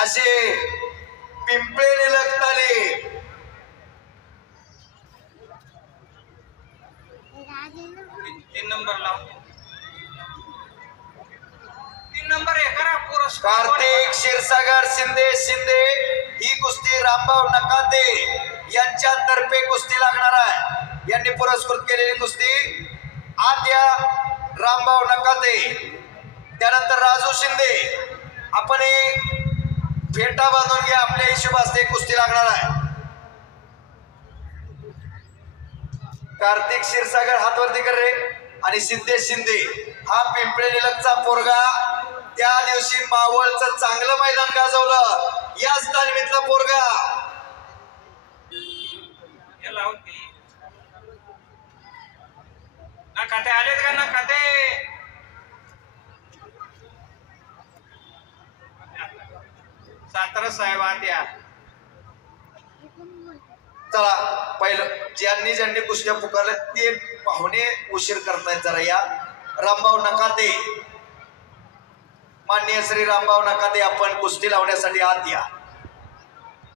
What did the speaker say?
असे पिंपळे लगताले 3 नंबर लाव 3 नंबर हे करा पुरस्कार कार्तिक क्षीरसागर शिंदे ही कुस्ती रामभाऊ नकाते यांच्यातर्फे कुस्ती लागणार आहे। यांनी पुरस्कृत केलेली कुस्ती आद्या रामभाऊ नकाते, त्यानंतर राजू शिंदे। आपण फेटा बांधून घ्या, आपल्या हिशोबाने कुस्ती लागणार आहे। कार्तिक क्षीरसागर हातवरती कर रे, आणि शिंदे हा पिंपळे निलगचा पोरगा त्या दिवशी मावळचं चांगलं मैदान गाजवलं, याच तालमीतला पोरगा। नकाते आलेत का नकाते? सातारा साहेब आत्या चला पहिलं ज्यांनी कुस्त्या पुकारल्या ते पाहुणे उशीर करतायत जरा या। रामभाऊ नकाते, माननीय श्री रामभाऊ नकाते आपण कुस्ती लावण्यासाठी आत या।